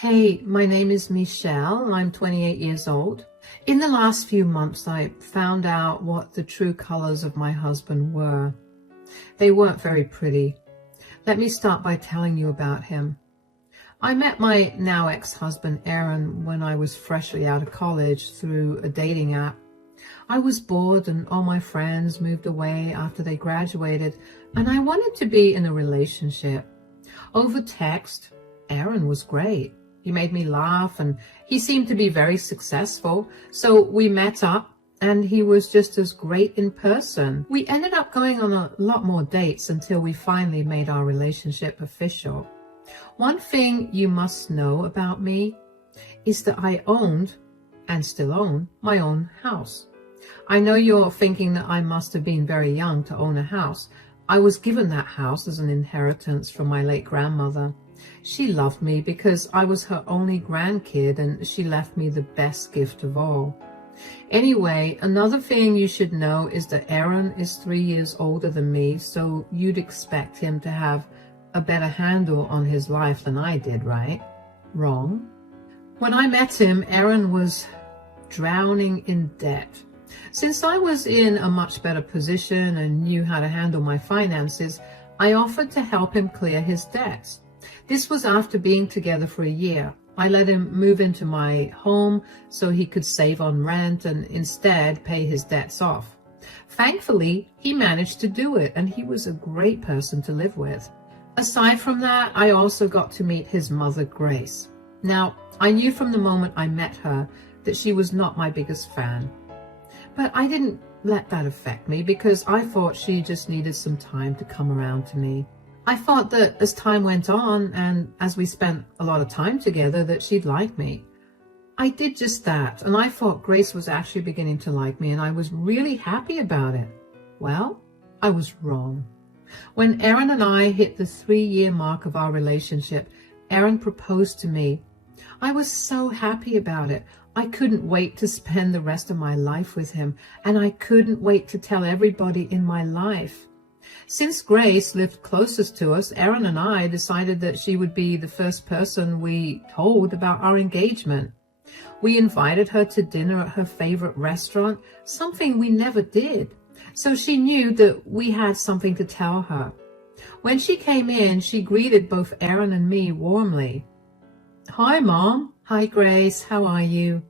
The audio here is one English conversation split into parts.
Hey, my name is Michelle. I'm 28 years old. In the last few months, I found out what the true colors of my husband were. They weren't very pretty. Let me start by telling you about him. I met my now ex-husband, Aaron, when I was freshly out of college through a dating app. I was bored and all my friends moved away after they graduated, and I wanted to be in a relationship. Over text, Aaron was great. He made me laugh and he seemed to be very successful. So we met up and he was just as great in person. We ended up going on a lot more dates until we finally made our relationship official. One thing you must know about me is that I owned and still own my own house. I know you're thinking that I must have been very young to own a house. I was given that house as an inheritance from my late grandmother. She loved me because I was her only grandkid and she left me the best gift of all. Anyway, another thing you should know is that Aaron is 3 years older than me, so you'd expect him to have a better handle on his life than I did, right? Wrong. When I met him, Aaron was drowning in debt. Since I was in a much better position and knew how to handle my finances, I offered to help him clear his debts. This was after being together for a year. I let him move into my home so he could save on rent and instead pay his debts off. Thankfully, he managed to do it, and he was a great person to live with. Aside from that, I also got to meet his mother, Grace. Now, I knew from the moment I met her that she was not my biggest fan. But I didn't let that affect me because I thought she just needed some time to come around to me. I thought that as time went on and as we spent a lot of time together that she'd like me. I did just that, and I thought Grace was actually beginning to like me, and I was really happy about it. Well, I was wrong. When Aaron and I hit the 3-year mark of our relationship, Aaron proposed to me. I was so happy about it. I couldn't wait to spend the rest of my life with him, and I couldn't wait to tell everybody in my life. Since Grace lived closest to us, Aaron and I decided that she would be the first person we told about our engagement. We invited her to dinner at her favorite restaurant, something we never did, so she knew that we had something to tell her. When she came in, she greeted both Aaron and me warmly. "Hi, Mom." "Hi, Grace. How are you?"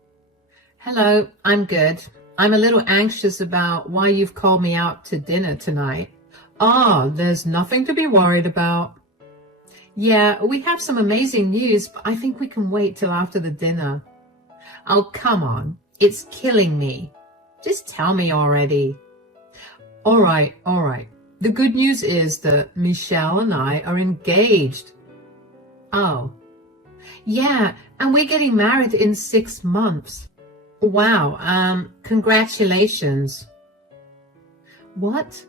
"Hello, I'm good. I'm a little anxious about why you've called me out to dinner tonight." "Ah, there's nothing to be worried about." "Yeah, we have some amazing news, but I think we can wait till after the dinner." "Oh, come on. It's killing me. Just tell me already." All right. The good news is that Michelle and I are engaged." "Oh. Yeah, and we're getting married in 6 months." "Wow, congratulations." "What?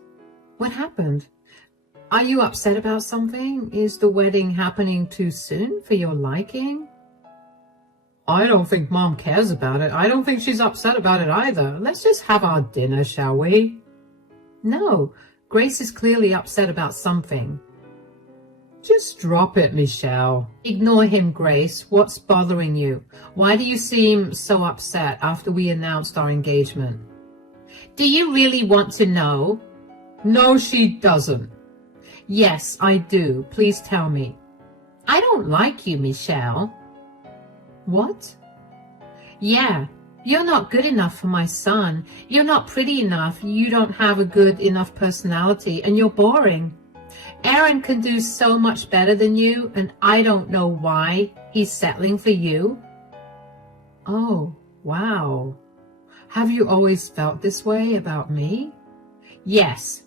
What happened? Are you upset about something? Is the wedding happening too soon for your liking?" "I don't think Mom cares about it. I don't think she's upset about it either. Let's just have our dinner, shall we?" "No, Grace is clearly upset about something." "Just drop it, Michelle." "Ignore him, Grace. What's bothering you? Why do you seem so upset after we announced our engagement?" "Do you really want to know?" "No, she doesn't." "Yes, I do. Please tell me." "I don't like you, Michelle." "What?" "Yeah, you're not good enough for my son. You're not pretty enough. You don't have a good enough personality, and you're boring. Aaron can do so much better than you, and I don't know why he's settling for you." "Oh, wow. Have you always felt this way about me?" "Yes.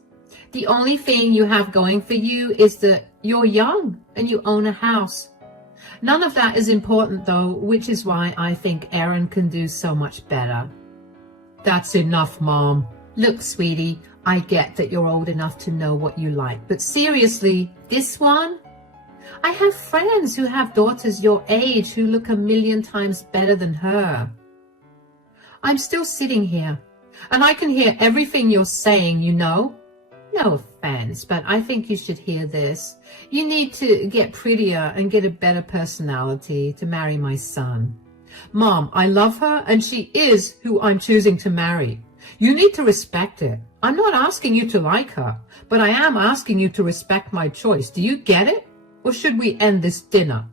The only thing you have going for you is that you're young and you own a house. None of that is important, though, which is why I think Aaron can do so much better." "That's enough, Mom." "Look, sweetie, I get that you're old enough to know what you like, but seriously, this one? I have friends who have daughters your age who look a million times better than her." "I'm still sitting here, and I can hear everything you're saying, you know. No offense, but I think you should hear this. You need to get prettier and get a better personality to marry my son. Mom, I love her and she is who I'm choosing to marry. You need to respect it. I'm not asking you to like her, but I am asking you to respect my choice. Do you get it? Or should we end this dinner?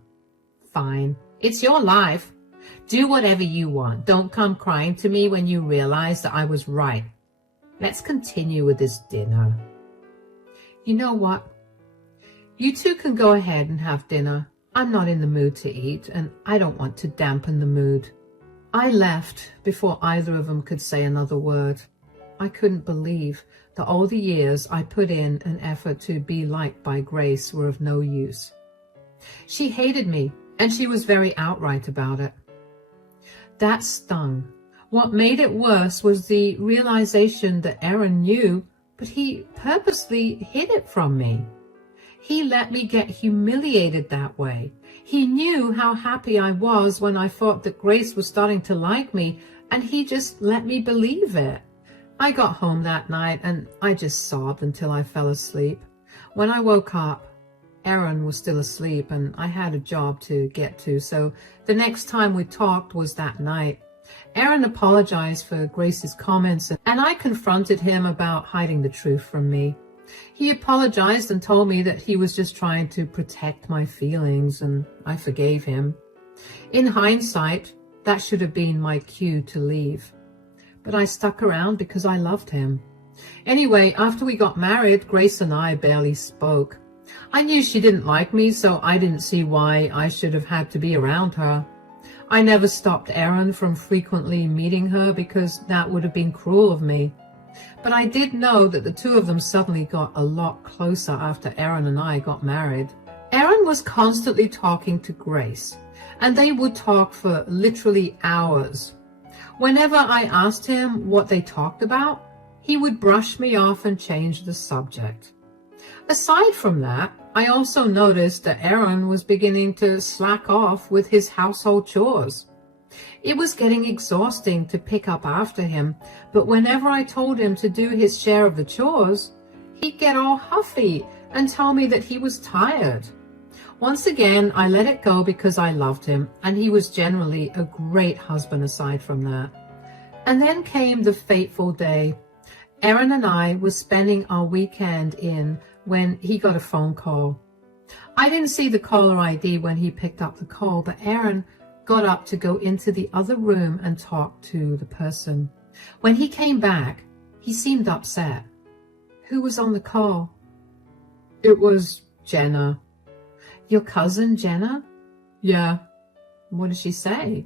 Fine. It's your life. Do whatever you want. Don't come crying to me when you realize that I was right. Let's continue with this dinner. You know what? You two can go ahead and have dinner. I'm not in the mood to eat, and I don't want to dampen the mood. I left before either of them could say another word. I couldn't believe that all the years I put in an effort to be liked by Grace were of no use. She hated me, and she was very outright about it. That stung. What made it worse was the realization that Aaron knew, but he purposely hid it from me. He let me get humiliated that way. He knew how happy I was when I thought that Grace was starting to like me, and he just let me believe it. I got home that night, and I just sobbed until I fell asleep. When I woke up, Aaron was still asleep, and I had a job to get to, so the next time we talked was that night. Aaron apologized for Grace's comments, and I confronted him about hiding the truth from me. He apologized and told me that he was just trying to protect my feelings, and I forgave him. In hindsight, that should have been my cue to leave. But I stuck around because I loved him. Anyway, after we got married, Grace and I barely spoke. I knew she didn't like me, so I didn't see why I should have had to be around her. I never stopped Aaron from frequently meeting her because that would have been cruel of me. But I did know that the two of them suddenly got a lot closer after Aaron and I got married. Aaron was constantly talking to Grace, and they would talk for literally hours. Whenever I asked him what they talked about, he would brush me off and change the subject. Aside from that, I also noticed that Aaron was beginning to slack off with his household chores. It was getting exhausting to pick up after him, but whenever I told him to do his share of the chores, he'd get all huffy and tell me that he was tired. Once again, I let it go because I loved him, and he was generally a great husband aside from that. And then came the fateful day. Aaron and I were spending our weekend in when he got a phone call. I didn't see the caller ID when he picked up the call, but Aaron got up to go into the other room and talk to the person. When he came back, he seemed upset. Who was on the call? It was Jenna. Your cousin, Jenna? Yeah. What did she say?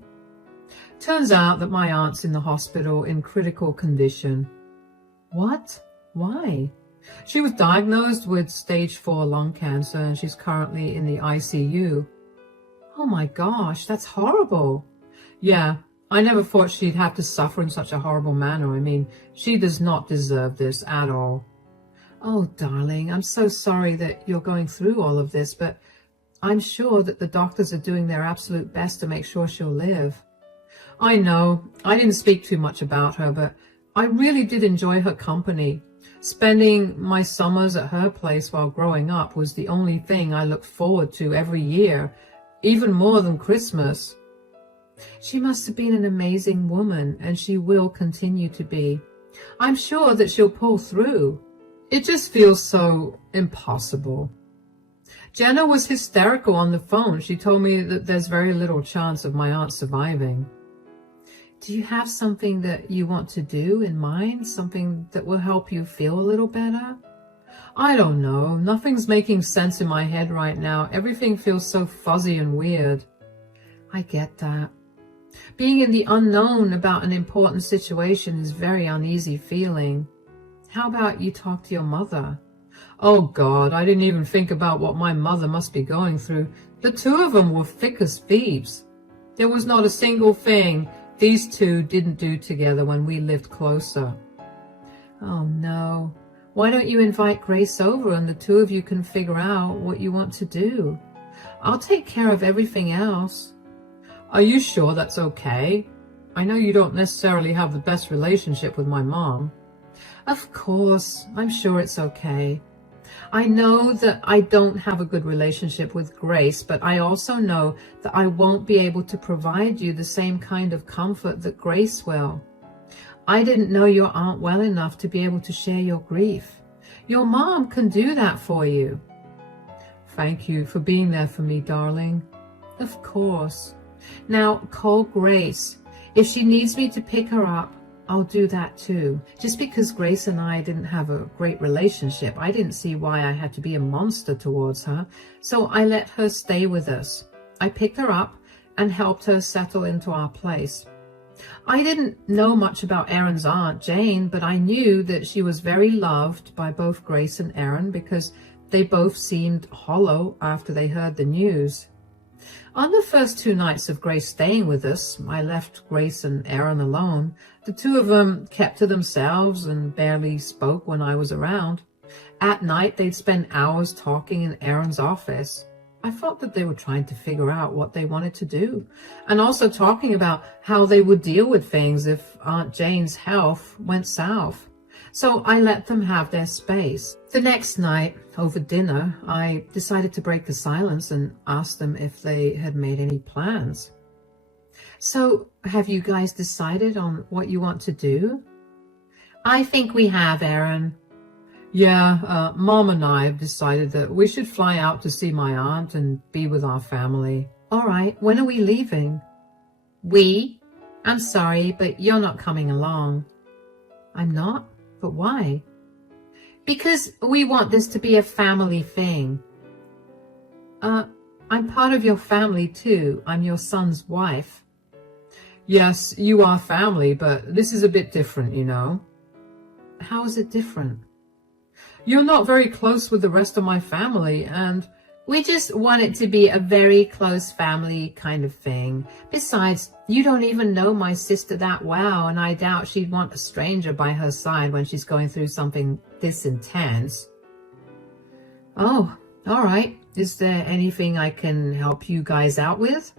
Turns out that my aunt's in the hospital in critical condition. What? Why? She was diagnosed with stage 4 lung cancer and she's currently in the ICU. Oh my gosh, that's horrible. Yeah, I never thought she'd have to suffer in such a horrible manner. I mean, she does not deserve this at all. Oh, darling, I'm so sorry that you're going through all of this, but I'm sure that the doctors are doing their absolute best to make sure she'll live. I know, I didn't speak too much about her, but I really did enjoy her company. Spending my summers at her place while growing up was the only thing I looked forward to every year, even more than Christmas. She must have been an amazing woman, and she will continue to be. I'm sure that she'll pull through. It just feels so impossible. Jenna was hysterical on the phone. She told me that there's very little chance of my aunt surviving. Do you have something that you want to do in mind? Something that will help you feel a little better? I don't know. Nothing's making sense in my head right now. Everything feels so fuzzy and weird. I get that. Being in the unknown about an important situation is a very uneasy feeling. How about you talk to your mother? Oh God, I didn't even think about what my mother must be going through. The two of them were thick as thieves. There was not a single thing these two didn't do together when we lived closer. Oh no. Why don't you invite Grace over and the two of you can figure out what you want to do? I'll take care of everything else. Are you sure that's okay? I know you don't necessarily have the best relationship with my mom. Of course, I'm sure it's okay. I know that I don't have a good relationship with Grace, but I also know that I won't be able to provide you the same kind of comfort that Grace will. I didn't know your aunt well enough to be able to share your grief. Your mom can do that for you. Thank you for being there for me, darling. Of course. Now, call Grace. If she needs me to pick her up, I'll do that too. Just because Grace and I didn't have a great relationship, I didn't see why I had to be a monster towards her, so I let her stay with us. I picked her up and helped her settle into our place. I didn't know much about Erin's aunt, Jane, but I knew that she was very loved by both Grace and Erin because they both seemed hollow after they heard the news. On the first 2 nights of Grace staying with us, I left Grace and Erin alone. The two of them kept to themselves and barely spoke when I was around. At night, they'd spend hours talking in Erin's office. I thought that they were trying to figure out what they wanted to do, and also talking about how they would deal with things if Aunt Jane's health went south. So I let them have their space. The next night, over dinner, I decided to break the silence and ask them if they had made any plans. So, have you guys decided on what you want to do? I think we have, Erin. Yeah, Mom and I have decided that we should fly out to see my aunt and be with our family. All right, when are we leaving? We? I'm sorry, but you're not coming along. I'm not? But why? Because we want this to be a family thing. I'm part of your family too. I'm your son's wife. Yes, you are family, but this is a bit different, you know. How is it different? You're not very close with the rest of my family, and we just want it to be a very close family kind of thing. Besides, you don't even know my sister that well, and I doubt she'd want a stranger by her side when she's going through something this intense. Oh, all right. Is there anything I can help you guys out with?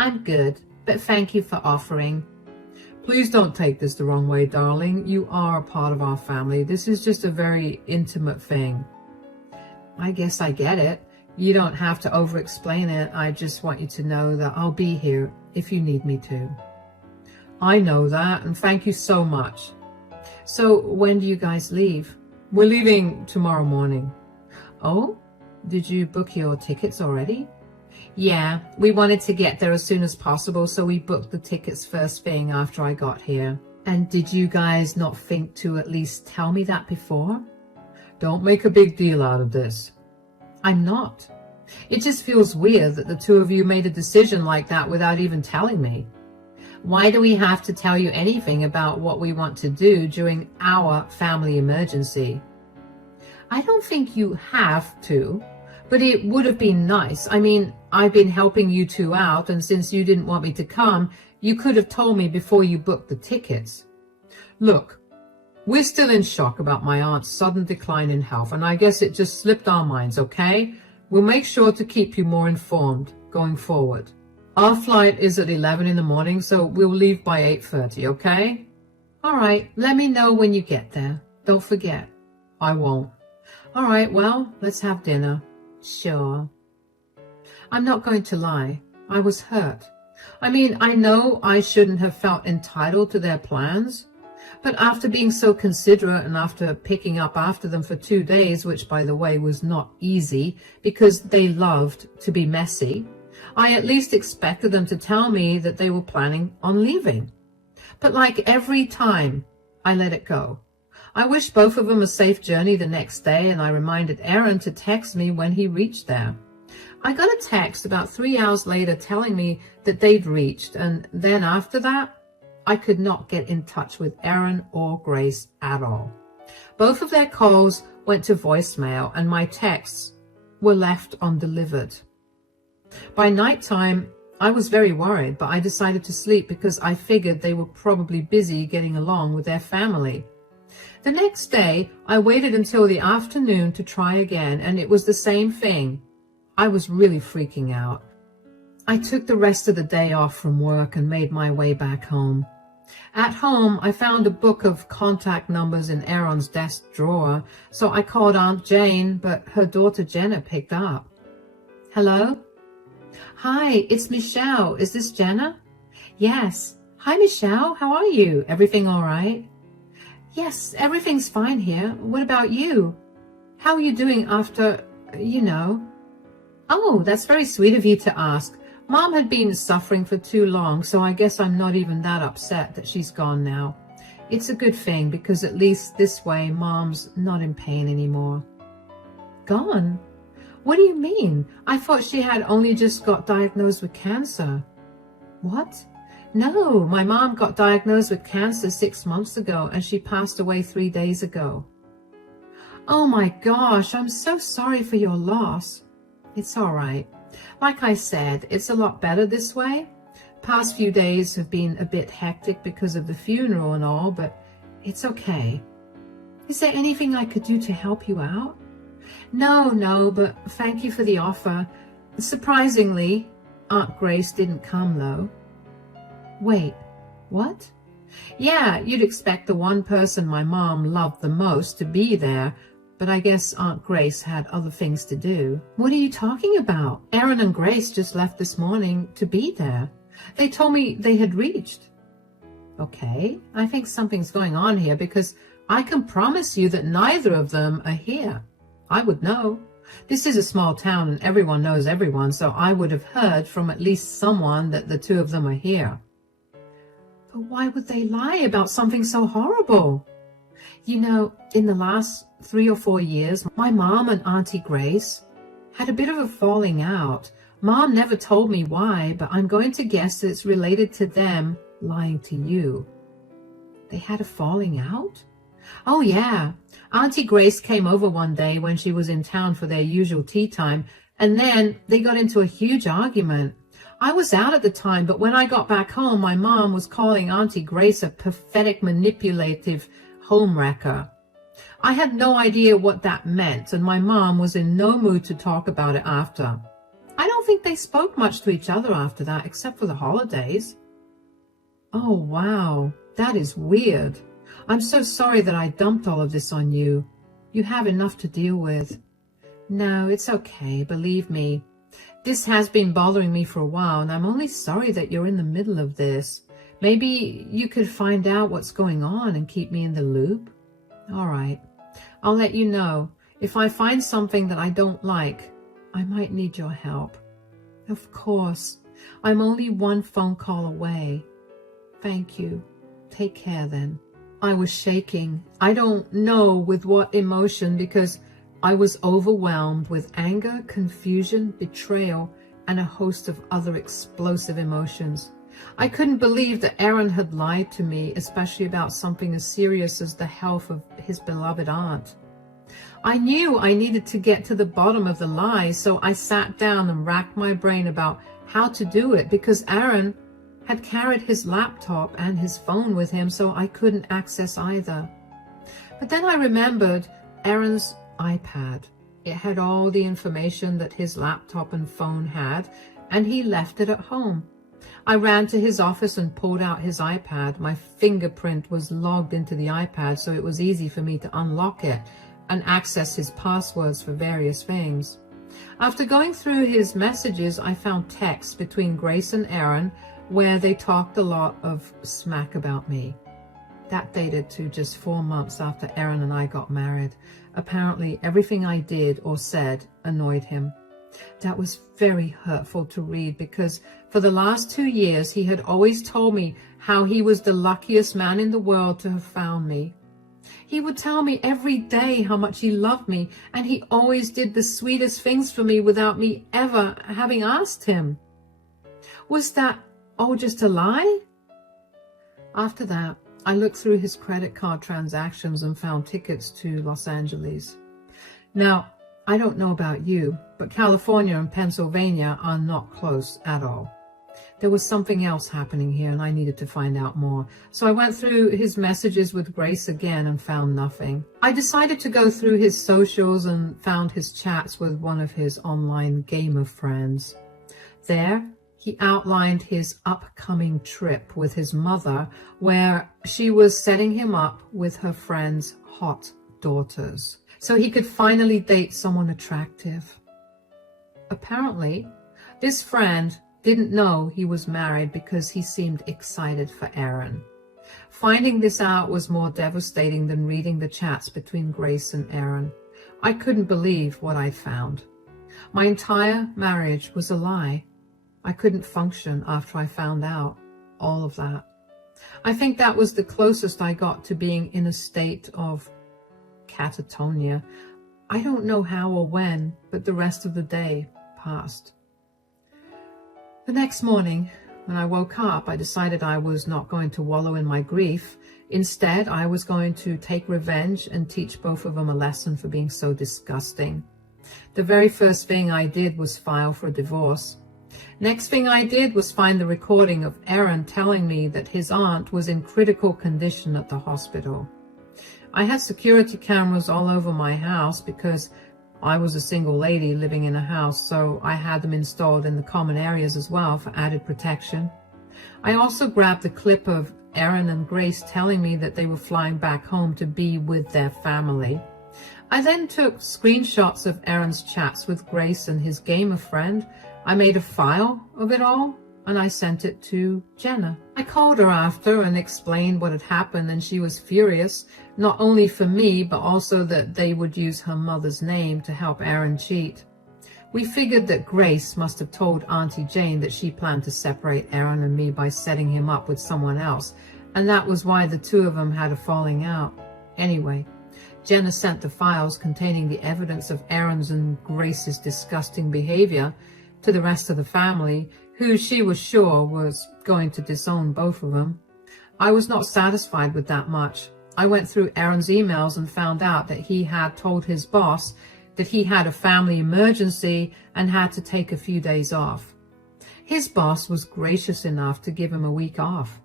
I'm good, but thank you for offering. Please don't take this the wrong way, darling. You are a part of our family. This is just a very intimate thing. I guess I get it. You don't have to over-explain it. I just want you to know that I'll be here if you need me to. I know that, and thank you so much. So, when do you guys leave? We're leaving tomorrow morning. Oh? Did you book your tickets already? Yeah, we wanted to get there as soon as possible, so we booked the tickets first thing after I got here. And did you guys not think to at least tell me that before? Don't make a big deal out of this. I'm not. It just feels weird that the two of you made a decision like that without even telling me. Why do we have to tell you anything about what we want to do during our family emergency? I don't think you have to, but it would have been nice. I mean, I've been helping you two out, and since you didn't want me to come, you could have told me before you booked the tickets. Look, we're still in shock about my aunt's sudden decline in health, and I guess it just slipped our minds, okay? We'll make sure to keep you more informed going forward. Our flight is at 11 in the morning, so we'll leave by 8:30, okay? All right, let me know when you get there. Don't forget. I won't. All right, well, let's have dinner. Sure. I'm not going to lie. I was hurt. I mean, I know I shouldn't have felt entitled to their plans, but after being so considerate and after picking up after them for 2 days, which, by the way, was not easy because they loved to be messy, I at least expected them to tell me that they were planning on leaving. But like every time, I let it go. I wished both of them a safe journey the next day, and I reminded Erin to text me when he reached there. I got a text about 3 hours later telling me that they'd reached, and then after that, I could not get in touch with Erin or Grace at all. Both of their calls went to voicemail, and my texts were left undelivered. By nighttime, I was very worried, but I decided to sleep because I figured they were probably busy getting along with their family. The next day, I waited until the afternoon to try again, and it was the same thing. I was really freaking out. I took the rest of the day off from work and made my way back home. At home, I found a book of contact numbers in Aaron's desk drawer, so I called Aunt Jane, but her daughter Jenna picked up. Hello? Hi, it's Michelle. Is this Jenna? Yes. Hi, Michelle. How are you? Everything all right? Yes, everything's fine here. What about you? How are you doing after, Oh, that's very sweet of you to ask. Mom had been suffering for too long, so I guess I'm not even that upset that she's gone now. It's a good thing because at least this way Mom's not in pain anymore. Gone? What do you mean? I thought she had only just got diagnosed with cancer. What? No, my mom got diagnosed with cancer 6 months ago and she passed away 3 days ago. Oh my gosh, I'm so sorry for your loss. It's all right. Like I said, it's a lot better this way. Past few days have been a bit hectic because of the funeral and all, but it's okay. Is there anything I could do to help you out? No, but thank you for the offer. Surprisingly, Aunt Grace didn't come though. Wait, what? Yeah, you'd expect the one person my mom loved the most to be there, but I guess Aunt Grace had other things to do. What are you talking about? Aaron and Grace just left this morning to be there. They told me they had reached. Okay, I think something's going on here because I can promise you that neither of them are here. I would know. This is a small town and everyone knows everyone, so I would have heard from at least someone that the two of them are here. But why would they lie about something so horrible? In the last 3 or 4 years, my mom and Auntie Grace had a bit of a falling out. Mom never told me why, but I'm going to guess that it's related to them lying to you. They had a falling out? Oh, yeah. Auntie Grace came over one day when she was in town for their usual tea time, and then they got into a huge argument. I was out at the time, but when I got back home, my mom was calling Auntie Grace a pathetic, manipulative homewrecker. I had no idea what that meant, and my mom was in no mood to talk about it after. I don't think they spoke much to each other after that, except for the holidays. Oh, wow. That is weird. I'm so sorry that I dumped all of this on you. You have enough to deal with. No, it's okay, believe me. This has been bothering me for a while, and I'm only sorry that you're in the middle of this. Maybe you could find out what's going on and keep me in the loop? All right. I'll let you know. If I find something that I don't like, I might need your help. Of course. I'm only one phone call away. Thank you. Take care then. I was shaking. I don't know with what emotion because I was overwhelmed with anger, confusion, betrayal, and a host of other explosive emotions. I couldn't believe that Aaron had lied to me, especially about something as serious as the health of his beloved aunt. I knew I needed to get to the bottom of the lie, so I sat down and racked my brain about how to do it because Aaron had carried his laptop and his phone with him, so I couldn't access either. But then I remembered Aaron's iPad. It had all the information that his laptop and phone had, and he left it at home. I ran to his office and pulled out his iPad. My fingerprint was logged into the iPad, so it was easy for me to unlock it and access his passwords for various things. After going through his messages, I found texts between Grace and Aaron where they talked a lot of smack about me. That dated to just 4 months after Aaron and I got married. Apparently, everything I did or said annoyed him. That was very hurtful to read because for the last 2 years, he had always told me how he was the luckiest man in the world to have found me. He would tell me every day how much he loved me, and he always did the sweetest things for me without me ever having asked him. Was that all just a lie? After that, I looked through his credit card transactions and found tickets to Los Angeles. Now, I don't know about you, but California and Pennsylvania are not close at all. There was something else happening here and I needed to find out more. So I went through his messages with Grace again and found nothing. I decided to go through his socials and found his chats with one of his online gamer friends. There, he outlined his upcoming trip with his mother, where she was setting him up with her friend's hot daughters, so he could finally date someone attractive. Apparently, this friend didn't know he was married because he seemed excited for Aaron. Finding this out was more devastating than reading the chats between Grace and Aaron. I couldn't believe what I found. My entire marriage was a lie. I couldn't function after I found out all of that. I think that was the closest I got to being in a state of catatonia. I don't know how or when, but the rest of the day passed. The next morning, when I woke up, I decided I was not going to wallow in my grief. Instead, I was going to take revenge and teach both of them a lesson for being so disgusting. The very first thing I did was file for a divorce. Next thing I did was find the recording of Aaron telling me that his aunt was in critical condition at the hospital. I had security cameras all over my house because I was a single lady living in a house, so I had them installed in the common areas as well for added protection. I also grabbed the clip of Aaron and Grace telling me that they were flying back home to be with their family. I then took screenshots of Aaron's chats with Grace and his gamer friend. I made a file of it all, and I sent it to Jenna. I called her after and explained what had happened, and she was furious, not only for me, but also that they would use her mother's name to help Aaron cheat. We figured that Grace must have told Auntie Jane that she planned to separate Aaron and me by setting him up with someone else, and that was why the two of them had a falling out. Anyway, Jenna sent the files containing the evidence of Aaron's and Grace's disgusting behavior to the rest of the family, who she was sure was going to disown both of them. I was not satisfied with that much. I went through Aaron's emails and found out that he had told his boss that he had a family emergency and had to take a few days off. His boss was gracious enough to give him a week off.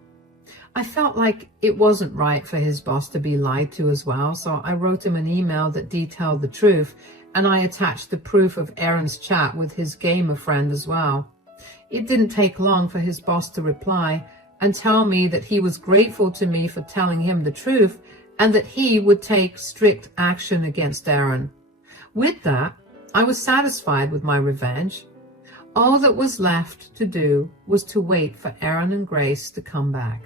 I felt like it wasn't right for his boss to be lied to as well, so I wrote him an email that detailed the truth, and I attached the proof of Aaron's chat with his gamer friend as well. It didn't take long for his boss to reply and tell me that he was grateful to me for telling him the truth and that he would take strict action against Aaron. With that, I was satisfied with my revenge. All that was left to do was to wait for Aaron and Grace to come back.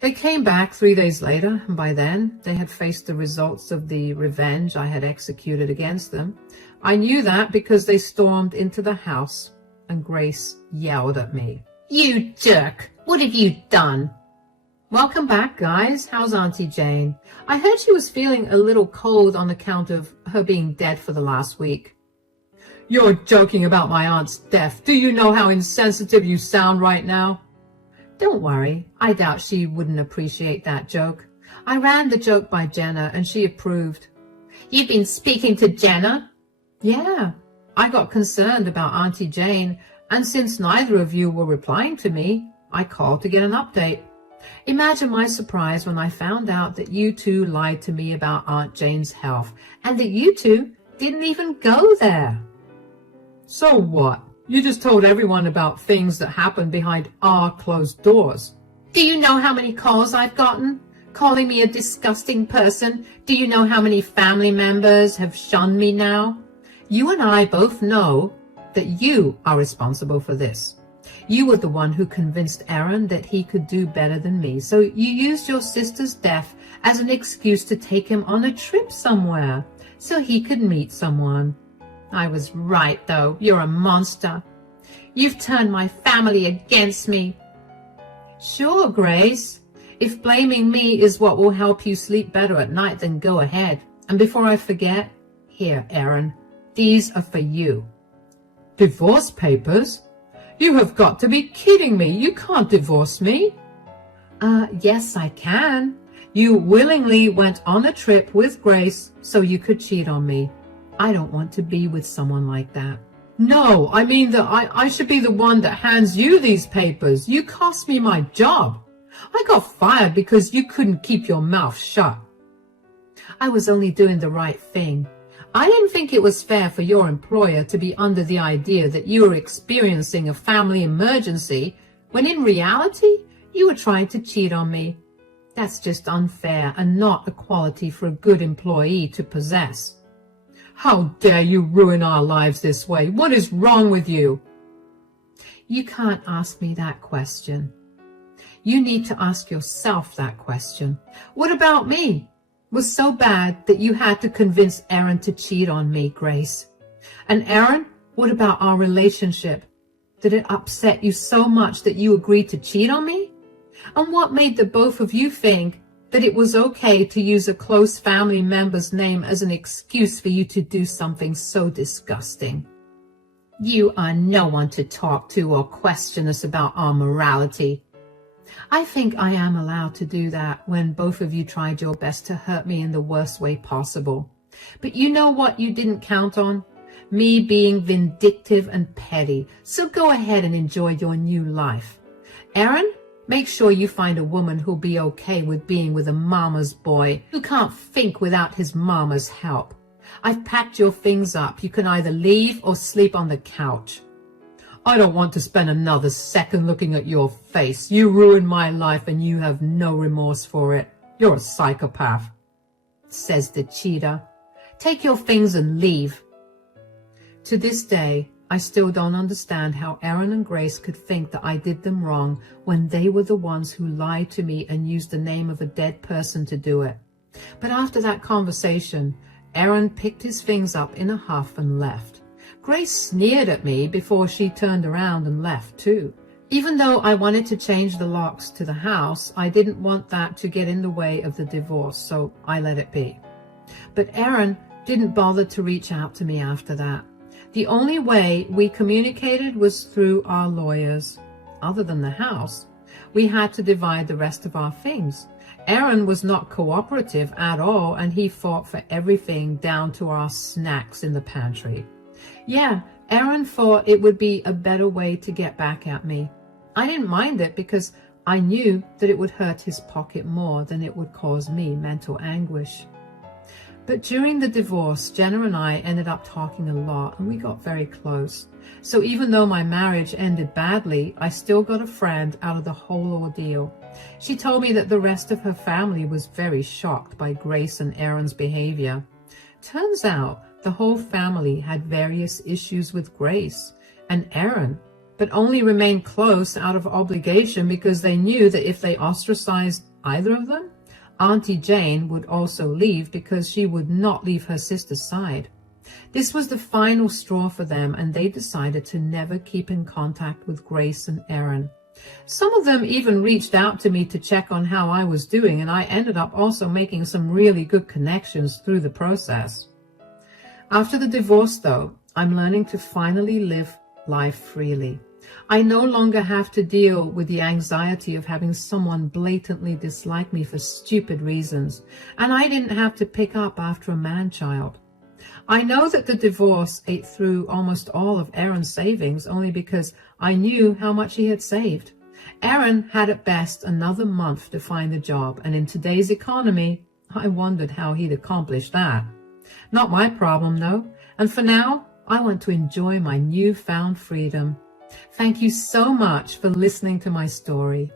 They came back 3 days later, and by then they had faced the results of the revenge I had executed against them. I knew that because they stormed into the house and Grace yelled at me. "You jerk! What have you done?" "Welcome back, guys. How's Auntie Jane? I heard she was feeling a little cold on account of her being dead for the last week." "You're joking about my aunt's death. Do you know how insensitive you sound right now?" "Don't worry. I doubt she wouldn't appreciate that joke. I ran the joke by Jenna and she approved." "You've been speaking to Jenna?" "Yeah. I got concerned about Auntie Jane, and since neither of you were replying to me, I called to get an update. Imagine my surprise when I found out that you two lied to me about Aunt Jane's health, and that you two didn't even go there." "So what? You just told everyone about things that happened behind our closed doors." "Do you know how many calls I've gotten? Calling me a disgusting person? Do you know how many family members have shunned me now? You and I both know that you are responsible for this. You were the one who convinced Aaron that he could do better than me, so you used your sister's death as an excuse to take him on a trip somewhere, so he could meet someone. I was right, though. You're a monster. You've turned my family against me." "Sure, Grace. If blaming me is what will help you sleep better at night, then go ahead. And before I forget, here, Aaron, these are for you." "Divorce papers? You have got to be kidding me. You can't divorce me." Yes, I can. You willingly went on a trip with Grace so you could cheat on me. I don't want to be with someone like that." "No, I mean that I should be the one that hands you these papers. You cost me my job. I got fired because you couldn't keep your mouth shut." "I was only doing the right thing. I didn't think it was fair for your employer to be under the idea that you were experiencing a family emergency when in reality you were trying to cheat on me. That's just unfair and not a quality for a good employee to possess. How dare you ruin our lives this way? What is wrong with you? You can't ask me that question. You need to ask yourself that question. What about me? Was so bad that you had to convince Aaron to cheat on me, Grace? And Aaron, what about our relationship? Did it upset you so much that you agreed to cheat on me? And what made the both of you think that it was okay to use a close family member's name as an excuse for you to do something so disgusting? You are no one to talk to or question us about our morality. I think I am allowed to do that when both of you tried your best to hurt me in the worst way possible. But you know what you didn't count on? Me being vindictive and petty. So go ahead and enjoy your new life. Aaron, make sure you find a woman who'll be okay with being with a mama's boy who can't think without his mama's help. I've packed your things up. You can either leave or sleep on the couch. I don't want to spend another second looking at your face. You ruined my life and you have no remorse for it. You're a psychopath, says the cheater. Take your things and leave. To this day, I still don't understand how Aaron and Grace could think that I did them wrong when they were the ones who lied to me and used the name of a dead person to do it. But after that conversation, Aaron picked his things up in a huff and left. Grace sneered at me before she turned around and left too. Even though I wanted to change the locks to the house, I didn't want that to get in the way of the divorce, so I let it be. But Aaron didn't bother to reach out to me after that. The only way we communicated was through our lawyers. Other than the house, we had to divide the rest of our things. Aaron was not cooperative at all, and he fought for everything down to our snacks in the pantry. Yeah, Aaron thought it would be a better way to get back at me. I didn't mind it because I knew that it would hurt his pocket more than it would cause me mental anguish. But during the divorce, Jenna and I ended up talking a lot and we got very close. So even though my marriage ended badly, I still got a friend out of the whole ordeal. She told me that the rest of her family was very shocked by Grace and Aaron's behavior. Turns out the whole family had various issues with Grace and Aaron, but only remained close out of obligation because they knew that if they ostracized either of them, Auntie Jane would also leave because she would not leave her sister's side. This was the final straw for them, and they decided to never keep in contact with Grace and Aaron. Some of them even reached out to me to check on how I was doing, and I ended up also making some really good connections through the process. After the divorce, though, I'm learning to finally live life freely. I no longer have to deal with the anxiety of having someone blatantly dislike me for stupid reasons, and I didn't have to pick up after a man-child. I know that the divorce ate through almost all of Aaron's savings only because I knew how much he had saved. Aaron had at best another month to find a job, and in today's economy, I wondered how he'd accomplish that. Not my problem, though, and for now, I want to enjoy my newfound freedom. Thank you so much for listening to my story.